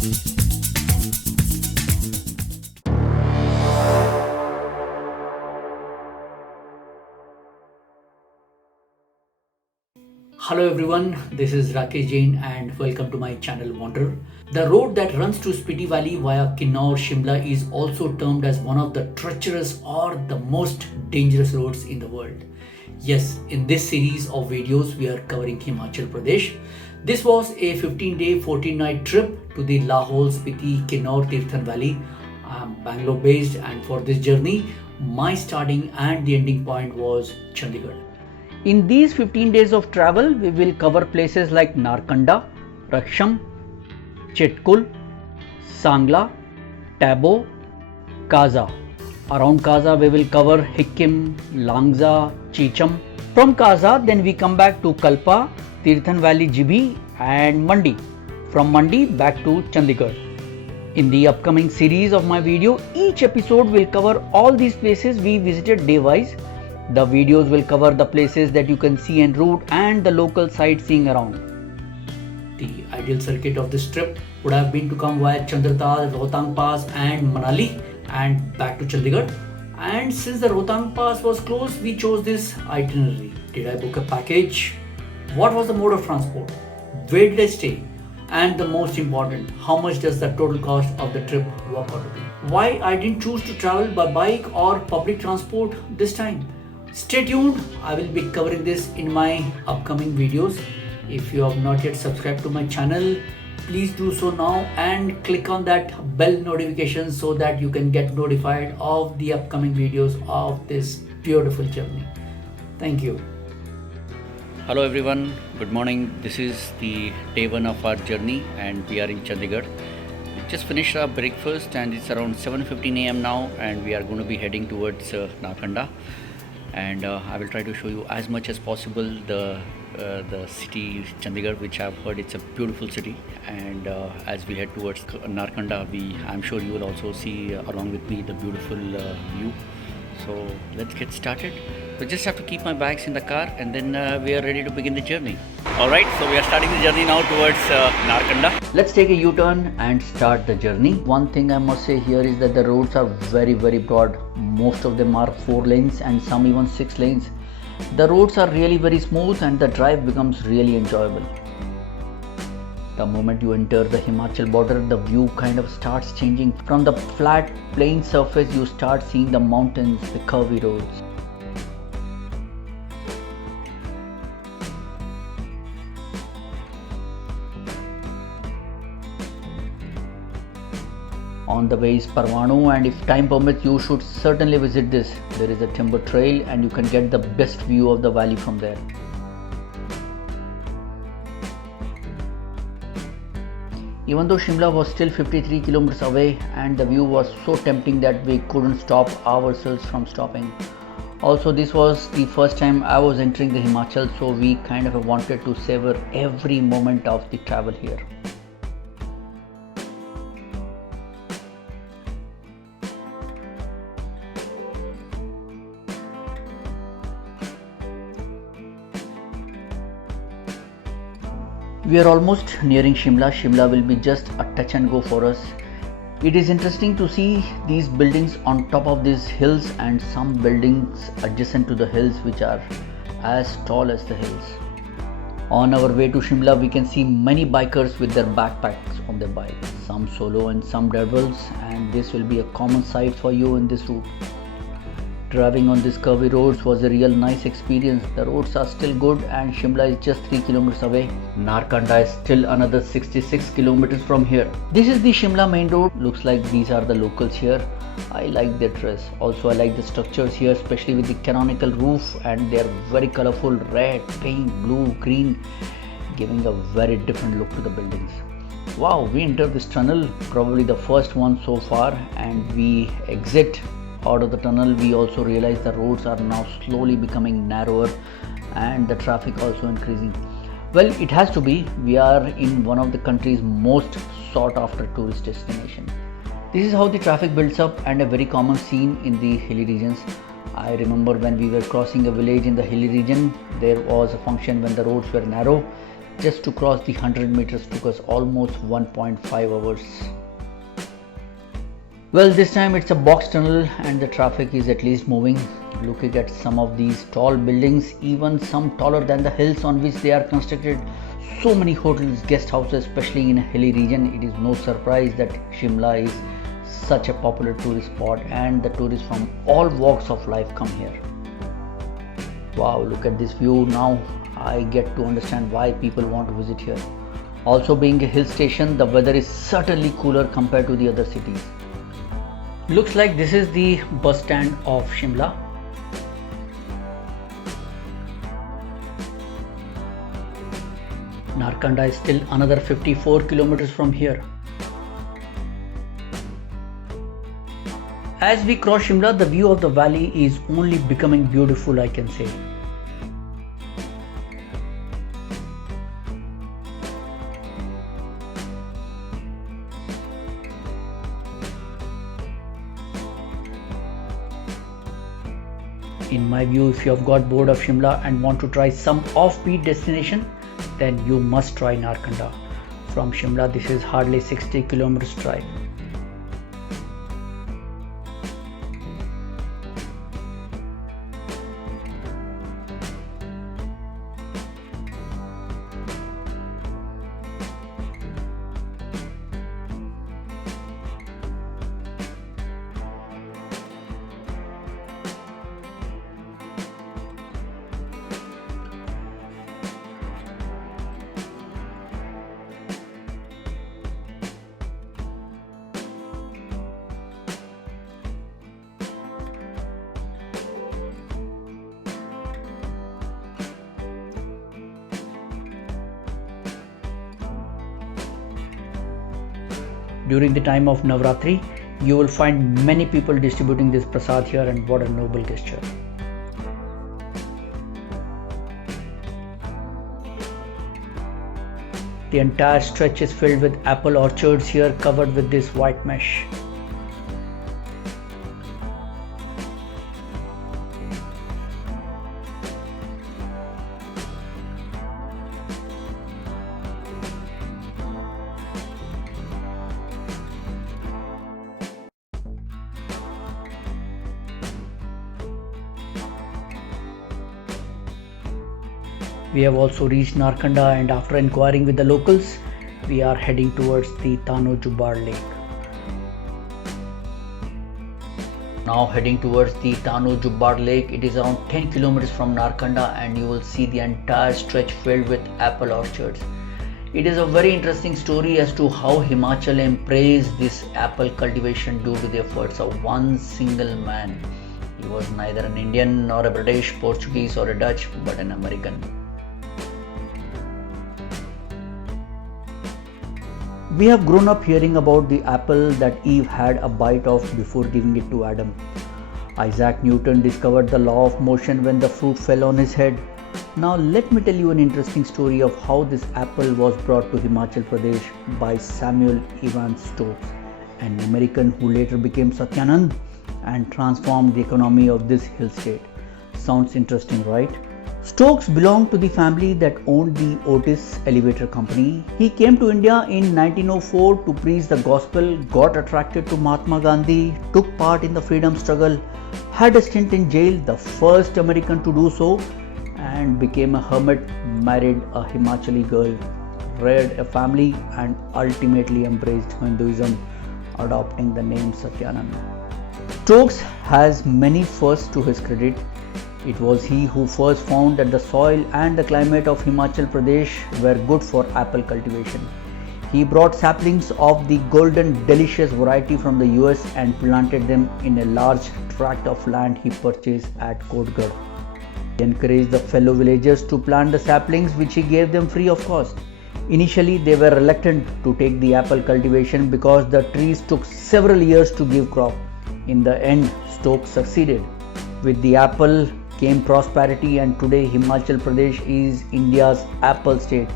Hello everyone, this is Rakesh Jain and welcome to my channel Wanderer. The road that runs to Spiti Valley via Kinnaur, Shimla is also termed as one of the treacherous or the most dangerous roads in the world. Yes, in this series of videos we are covering Himachal Pradesh. This was a 15-day, 14-night trip to the Lahore, Spiti, Kinnaur, Tirthan Valley. I am Bangalore based and for this journey, my starting and the ending point was Chandigarh. In these 15 days of travel, we will cover places like Narkanda, Raksham, Chetkul, Sangla, Tabo, Kaza. Around Kaza, we will cover Hikkim, Langza, Chicham. From Kaza, then we come back to Kalpa, Tirthan Valley, Jibi and Mandi. From Mandi, back to Chandigarh. In the upcoming series of my video, each episode will cover all these places we visited day-wise. The videos will cover the places that you can see en route and the local sightseeing around. The ideal circuit of this trip would have been to come via Chandratal, Rohtang Pass and Manali and back to Chandigarh. And since the Rohtang Pass was closed, we chose this itinerary. Did I book a package? What was the mode of transport? Where did I stay? And the most important, how much does the total cost of the trip work out to be? Why I didn't choose to travel by bike or public transport this time? Stay tuned, I will be covering this in my upcoming videos. If you have not yet subscribed to my channel, please do so now and click on that bell notification so that you can get notified of the upcoming videos of this beautiful journey. Thank you. Hello everyone, good morning. This is the day one of our journey and we are in Chandigarh. We just finished our breakfast and it's around 7:15 am now and we are going to be heading towards Narkanda. And I will try to show you as much as possible the city Chandigarh, which I've heard it's a beautiful city. And as we head towards Narkanda, I'm sure you will also see along with me the beautiful view. So let's get started. So just have to keep my bags in the car and then we are ready to begin the journey. Alright, so we are starting the journey now towards Narkanda. Let's take a U-turn and start the journey. One thing I must say here is that the roads are very broad. Most of them are 4 lanes and some even 6 lanes. The roads are really very smooth and the drive becomes really enjoyable. The moment you enter the Himachal border, the view kind of starts changing. From the flat plain surface, you start seeing the mountains, the curvy roads. On the way is Parvanu, and if time permits you should certainly visit this. There is a timber trail and you can get the best view of the valley from there. Even though Shimla was still 53 kilometers away and the view was so tempting that we couldn't stop ourselves from stopping. Also, this was the first time I was entering the Himachal, so we kind of wanted to savor every moment of the travel here. We are almost nearing Shimla. Shimla will be just a touch and go for us. It is interesting to see these buildings on top of these hills and some buildings adjacent to the hills which are as tall as the hills. On our way to Shimla, we can see many bikers with their backpacks on their bikes, some solo and some doubles, and this will be a common sight for you in this route. Driving on these curvy roads was a real nice experience. The roads are still good and Shimla is just 3 kilometers away. Narkanda is still another 66 kilometers from here. This is the Shimla main road. Looks like these are the locals here. I like their dress. Also I like the structures here, especially with the canonical roof, and they are very colorful, red, pink, blue, green, giving a very different look to the buildings. Wow, we entered this tunnel, probably the first one so far, and we exit out of the tunnel. We also realize the roads are now slowly becoming narrower and the traffic also increasing. Well, it has to be. We are in one of the country's most sought after tourist destination. This is how the traffic builds up, and a very common scene in the hilly regions. I remember when we were crossing a village in the hilly region, there was a function when the roads were narrow Just to cross the 100 meters took us almost 1.5 hours. Well, this time it's a box tunnel and the traffic is at least moving. Looking at some of these tall buildings, even some taller than the hills on which they are constructed. So many hotels, guest houses, especially in a hilly region. It is no surprise that Shimla is such a popular tourist spot and the tourists from all walks of life come here. Wow, look at this view. Now I get to understand why people want to visit here. Also, being a hill station, the weather is certainly cooler compared to the other cities. Looks like this is the bus stand of Shimla. Narkanda is still another 54 kilometers from here. As we cross Shimla, the view of the valley is only becoming beautiful, I can say. In my view, if you have got bored of Shimla and want to try some offbeat destination, then you must try Narkanda. From Shimla, this is hardly 60 kilometers drive. During the time of Navratri, you will find many people distributing this prasad here, and what a noble gesture. The entire stretch is filled with apple orchards here covered with this white mesh. We have also reached Narkanda, and after inquiring with the locals, we are heading towards the Tanujubar Lake. Now heading towards the Tanujubar Lake, it is around 10 kilometers from Narkanda, and you will see the entire stretch filled with apple orchards. It is a very interesting story as to how Himachal embraced this apple cultivation due to the efforts of one single man. He was neither an Indian nor a British, Portuguese or a Dutch, but an American. We have grown up hearing about the apple that Eve had a bite of before giving it to Adam. Isaac Newton discovered the law of motion when the fruit fell on his head. Now let me tell you an interesting story of how this apple was brought to Himachal Pradesh by Samuel Evans Stokes, an American who later became Satyanand and transformed the economy of this hill state. Sounds interesting, right? Stokes belonged to the family that owned the Otis Elevator Company. He came to India in 1904 to preach the gospel, got attracted to Mahatma Gandhi, took part in the freedom struggle, had a stint in jail, the first American to do so, and became a hermit, married a Himachali girl, reared a family, and ultimately embraced Hinduism, adopting the name Satyanand. Stokes has many firsts to his credit. It was he who first found that the soil and the climate of Himachal Pradesh were good for apple cultivation. He brought saplings of the golden delicious variety from the US and planted them in a large tract of land he purchased at Kotgarh. He encouraged the fellow villagers to plant the saplings, which he gave them free of cost. Initially, they were reluctant to take the apple cultivation because the trees took several years to give crop. In the end, Stokes succeeded. With the apple came prosperity, and today Himachal Pradesh is India's apple state.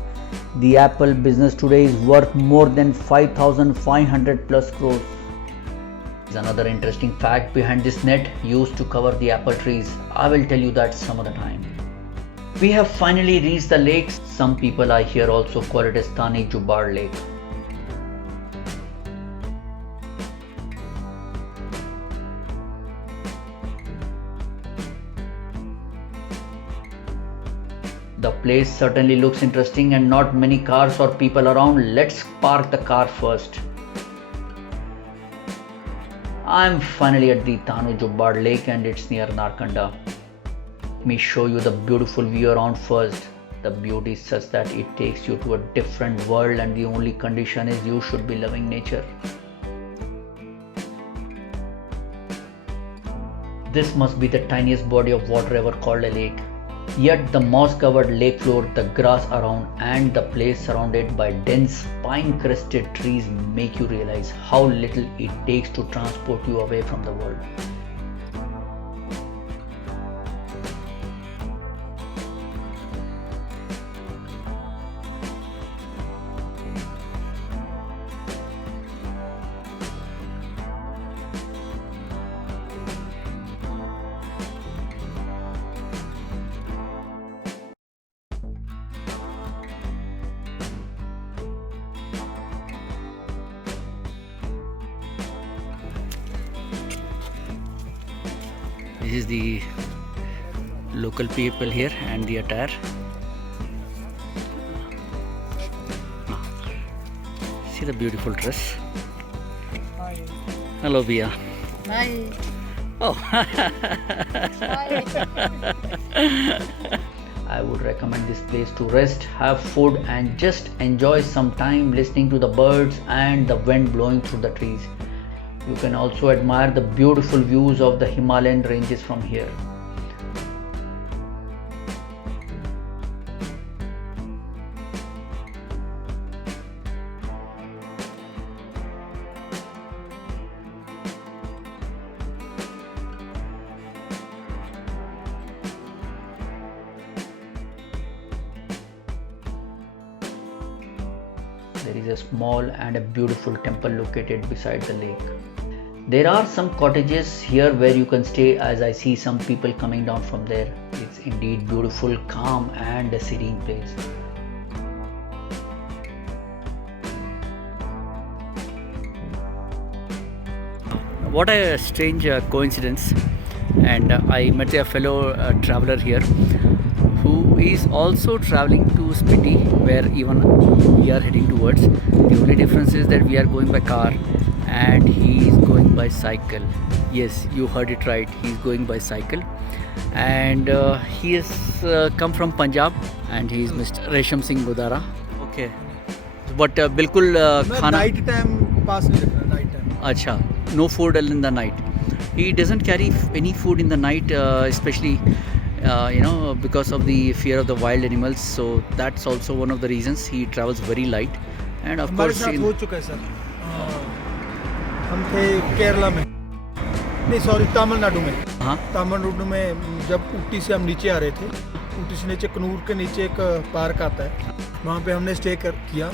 The apple business today is worth more than 5,500 plus crores. There's another interesting fact behind this net used to cover the apple trees. I will tell you that some other time. We have finally reached the lake. Some people are here also call it as Tanujubar Lake. The place certainly looks interesting and not many cars or people around. Let's park the car first. I'm finally at the Tanujubar Lake and it's near Narkanda. Let me show you the beautiful view around first. The beauty is such that it takes you to a different world and the only condition is you should be loving nature. This must be the tiniest body of water ever called a lake. Yet the moss-covered lake floor, the grass around and the place surrounded by dense pine-crested trees make you realize how little it takes to transport you away from the world. This is the local people here and the attire. See the beautiful dress. Hi. Hello, Bia. Hi. Oh. Hi. I would recommend this place to rest, have food and just enjoy some time listening to the birds and the wind blowing through the trees. You can also admire the beautiful views of the Himalayan ranges from here. There is a small and a beautiful temple located beside the lake. There are some cottages here where you can stay, as I see some people coming down from there. It's indeed beautiful, calm and a serene place. What a strange coincidence, and I met a fellow traveler here who is also traveling to Spiti, where even we are heading towards. The only difference is that we are going by car and he is going by cycle. Yes, you heard it right, he is going by cycle, and he has come from Punjab and he is Mr. Resham Singh Godara. Okay, but बिल्कुल खाना night time pass नहीं रखना night time अच्छा, no food in the night. He doesn't carry any food in the night, especially because of the fear of the wild animals. So that's also one of the reasons he travels very light. And of हमारे course, साथ हो चुका है sir हम थे केरला में नहीं sorry Tamil Nadu में हाँ तमिलनाडु में जब ऊटी से हम नीचे आ रहे थे ऊटी से नीचे कनूर के नीचे एक पार्क आता है वहाँ पे हमने स्टे किया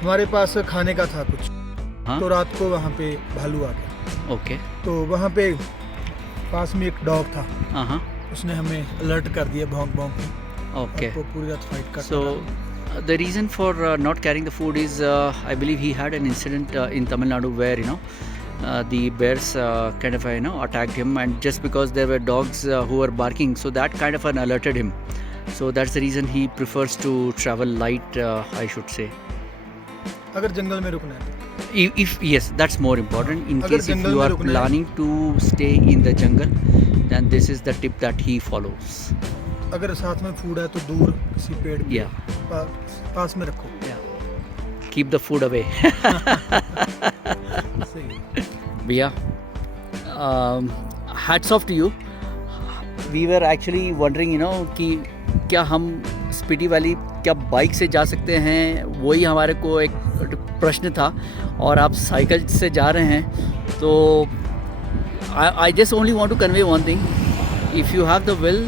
हमारे पास खाने का था कुछ हाँ तो रात को वहाँ पे भालू आ गया ओके तो वहाँ पे पास में एक डॉग था हाँ उसने हमें अलर्ट कर दिया भौंक भौंक के ओके. आपको पूरी रात फाइट करता So रहा। the reason for not carrying the food is I believe he had an incident in Tamil Nadu where the bears kind of attacked him, and just because there were dogs who were barking, so that kind of alerted him. So that's the reason he prefers to travel light, I should say. अगर जंगल में रुकना है If yes, that's more important. In अगर case if jungle you में are रुकना है planning to stay in the jungle, then this is the tip that he follows. अगर साथ में फूड है तो दूर किसी पेड़ पे Yeah, पास में रखो yeah. Keep the food away. सही But yeah, hats off to you. We were actually wondering, कि क्या हम स्पीटी वैली क्या बाइक से जा सकते हैं, वही हमारे को एक प्रश्न था, और आप साइकिल से जा रहे हैं तो I just only want to convey one thing. If you have the will,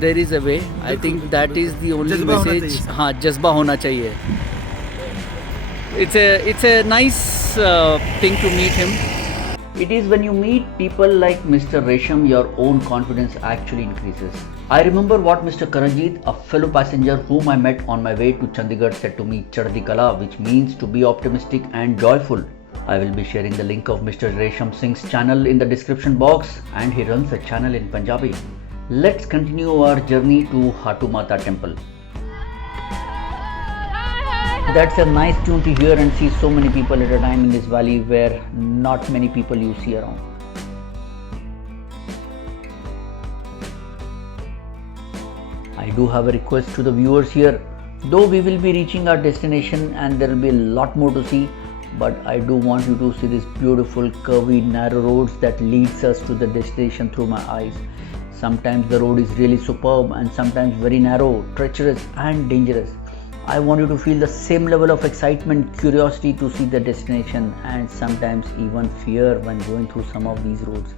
there is a way. I think that is the only जज्बा होना message. चाहिए। हाँ, जज्बा होना चाहिए. It's a nice thing to meet him. It is when you meet people like Mr. Resham, your own confidence actually increases. I remember what Mr. Karanjit, a fellow passenger whom I met on my way to Chandigarh, said to me, Chaddi Kala, which means to be optimistic and joyful. I will be sharing the link of Mr. Resham Singh's channel in the description box, and he runs a channel in Punjabi. Let's continue our journey to Hatu Mata temple. That's a nice tune to hear and see so many people at a time in this valley where not many people you see around. I do have a request to the viewers here. Though we will be reaching our destination and there will be a lot more to see, but I do want you to see this beautiful curvy narrow roads that leads us to the destination through my eyes. Sometimes the road is really superb and sometimes very narrow, treacherous and dangerous. I want you to feel the same level of excitement, curiosity to see the destination, and sometimes even fear when going through some of these roads.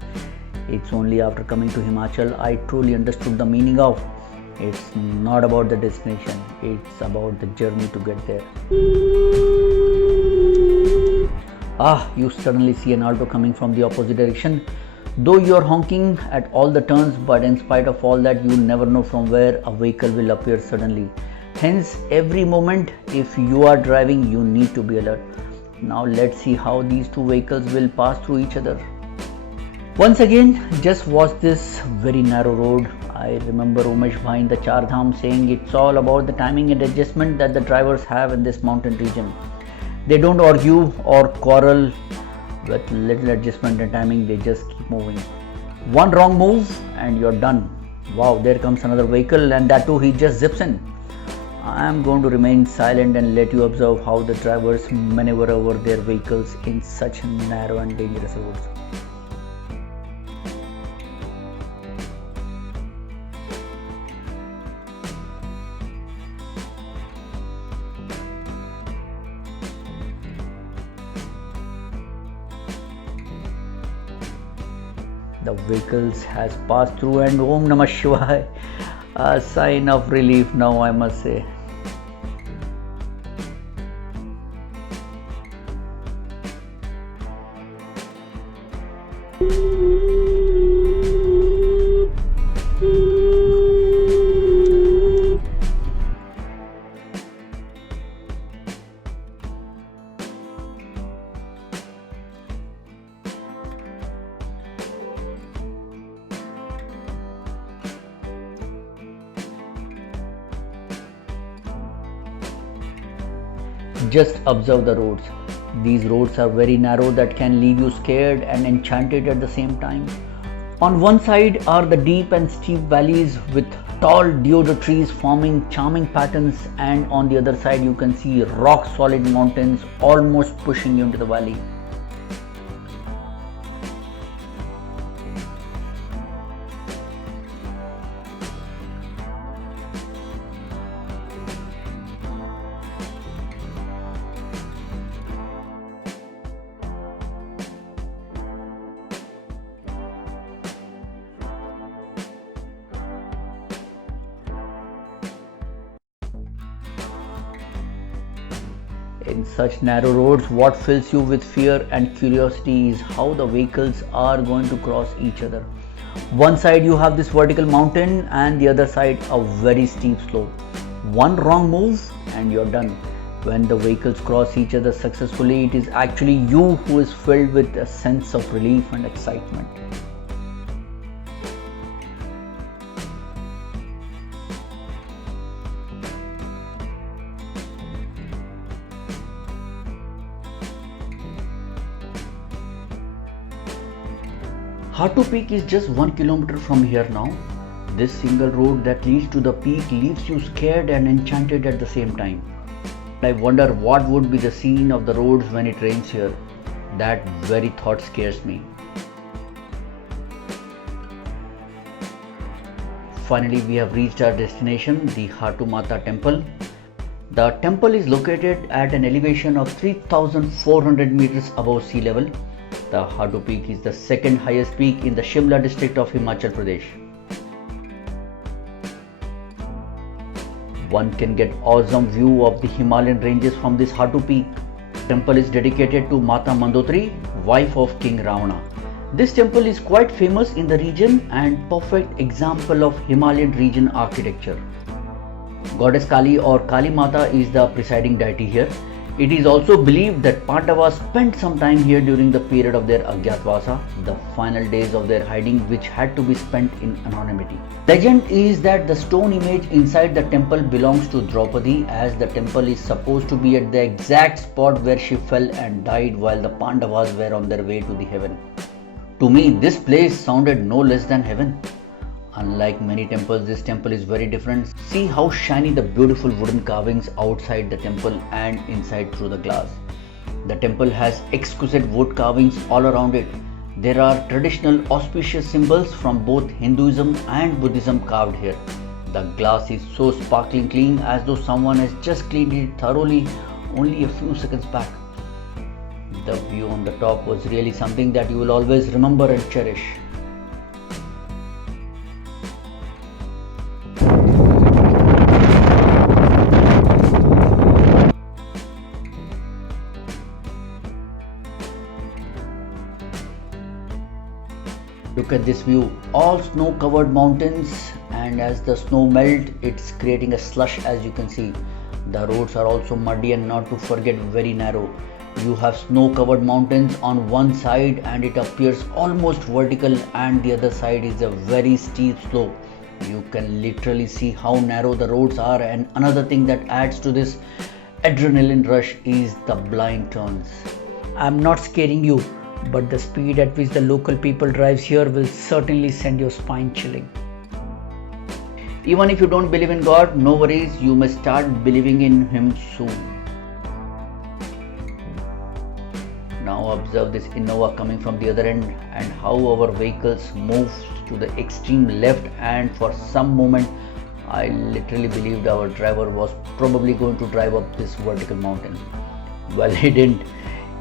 It's only after coming to Himachal I truly understood the meaning of it's not about the destination, it's about the journey to get there. You suddenly see an alto coming from the opposite direction. Though you are honking at all the turns, but in spite of all that, you never know from where a vehicle will appear suddenly. Hence, every moment if you are driving, you need to be alert. Now let's see how these two vehicles will pass through each other. Once again, just watch this very narrow road. I remember Umesh Bhai in the Char Dham saying it's all about the timing and adjustment that the drivers have in this mountain region. They don't argue or quarrel with little adjustment and timing, they just keep moving. One wrong move and you're done. Wow, there comes another vehicle and that too he just zips in. I am going to remain silent and let you observe how the drivers maneuver over their vehicles in such narrow and dangerous roads. The vehicles has passed through and Om Namah Shivaya, a sign of relief now I must say. Just observe the roads. These roads are very narrow that can leave you scared and enchanted at the same time. On one side are the deep and steep valleys with tall deodar trees forming charming patterns, and on the other side you can see rock solid mountains almost pushing you into the valley. In such narrow roads, what fills you with fear and curiosity is how the vehicles are going to cross each other. One side you have this vertical mountain and the other side a very steep slope. One wrong move and you're done. When the vehicles cross each other successfully, it is actually you who is filled with a sense of relief and excitement. Hatu Peak is just 1 kilometer from here now. This single road that leads to the peak leaves you scared and enchanted at the same time. I wonder what would be the scene of the roads when it rains here. That very thought scares me. Finally, we have reached our destination, the Hatu Mata temple. The temple is located at an elevation of 3,400 meters above sea level. The Hatu Peak is the second highest peak in the Shimla district of Himachal Pradesh. One can get awesome view of the Himalayan ranges from this Hatu Peak. The temple is dedicated to Mata Mandotri, wife of King Ravana. This temple is quite famous in the region and perfect example of Himalayan region architecture. Goddess Kali or Kali Mata is the presiding deity here. It is also believed that Pandavas spent some time here during the period of their Agyatwasa, the final days of their hiding, which had to be spent in anonymity. Legend is that the stone image inside the temple belongs to Draupadi, as the temple is supposed to be at the exact spot where she fell and died while the Pandavas were on their way to the heaven. To me, this place sounded no less than heaven. Unlike many temples, this temple is very different. See how shiny the beautiful wooden carvings outside the temple and inside through the glass. The temple has exquisite wood carvings all around it. There are traditional auspicious symbols from both Hinduism and Buddhism carved here. The glass is so sparkling clean, as though someone has just cleaned it thoroughly only a few seconds back. The view on the top was really something that you will always remember and cherish. Look at this view, all snow covered mountains, and as the snow melts, it's creating a slush, as you can see. The roads are also muddy and, not to forget, very narrow. You have snow covered mountains on one side and it appears almost vertical, and the other side is a very steep slope. You can literally see how narrow the roads are, and another thing that adds to this adrenaline rush is the blind turns. I'm not scaring you, but the speed at which the local people drives here will certainly send your spine chilling. Even if you don't believe in God, no worries, you must start believing in Him soon. Now observe this Innova coming from the other end and how our vehicles move to the extreme left, and for some moment I literally believed our driver was probably going to drive up this vertical mountain. Well, he didn't.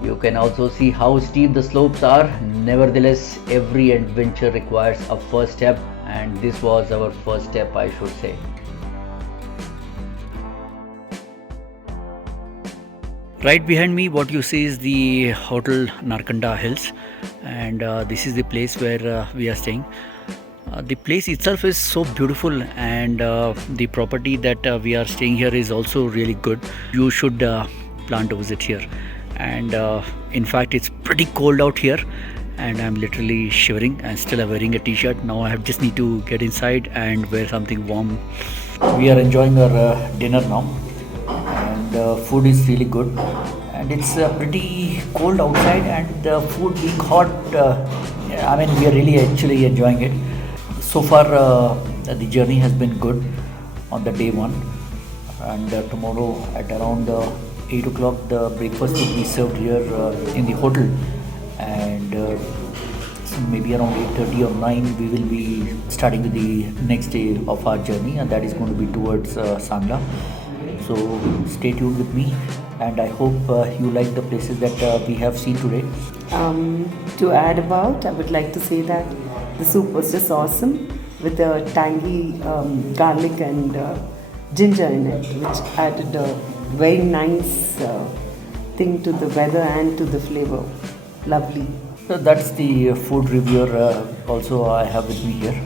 You can also see how steep the slopes are. Nevertheless, every adventure requires a first step, and this was our first step, I should say. Right behind me, what you see is the Hotel Narkanda Hills, and this is the place where we are staying. The place itself is so beautiful, and the property that we are staying here is also really good. You should plan to visit here. And in fact, it's pretty cold out here, and I'm literally shivering, and still I'm wearing a t-shirt. Now I just need to get inside and wear something warm. We are enjoying our dinner now, and food is really good, and it's pretty cold outside, and the food being hot, I mean, we are really actually enjoying it. So far the journey has been good on the day one, and tomorrow at around 8 o'clock the breakfast will be served here in the hotel, and so maybe around 8:30 or 9 we will be starting with the next day of our journey, and that is going to be towards Sangla. So stay tuned with me, and I hope you like the places that we have seen today. To add about, I would like to say that the soup was just awesome, with a tangy garlic and ginger in it, which added a very nice thing to the weather and to the flavor. Lovely. So that's the food reviewer also I have with me here.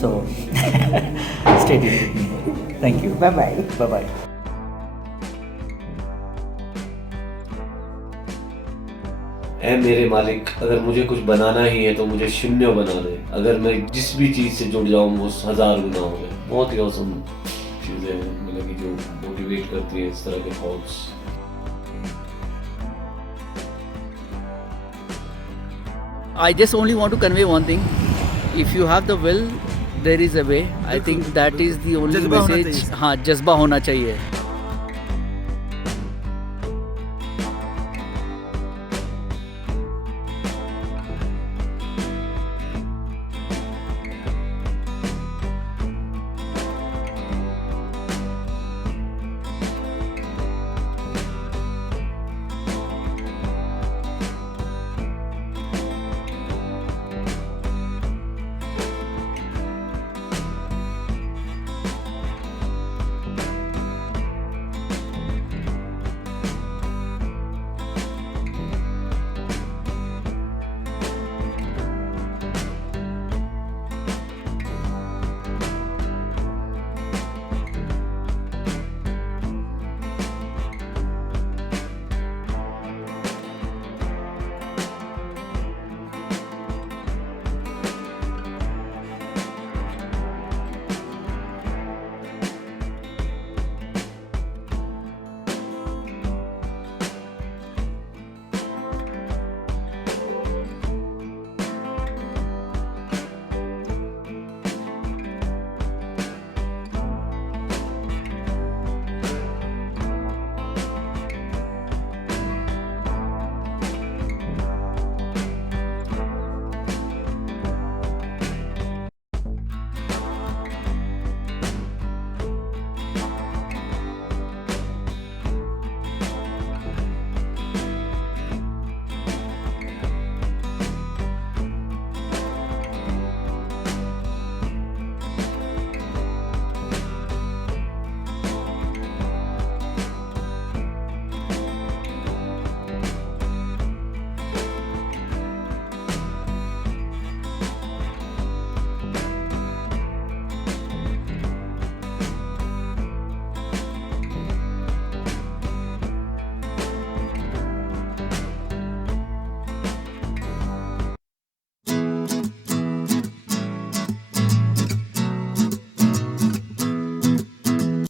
So stay tuned with me. Thank you. Bye bye. Bye bye. ऐ मेरे मालिक, अगर मुझे कुछ बनाना ही है तो मुझे शून्य बना दे। अगर मैं जिस भी चीज़ से जुड़ जाऊँ वो 1000 गुना हो जाए। बहुत ही औसम चीज़ें मतलब कि जो मोटिवेट करती है इस तरह के thoughts. I just only want to convey one thing. If you have the will, there is a way. I think that is the only message. हाँ, जज्बा होना चाहिए.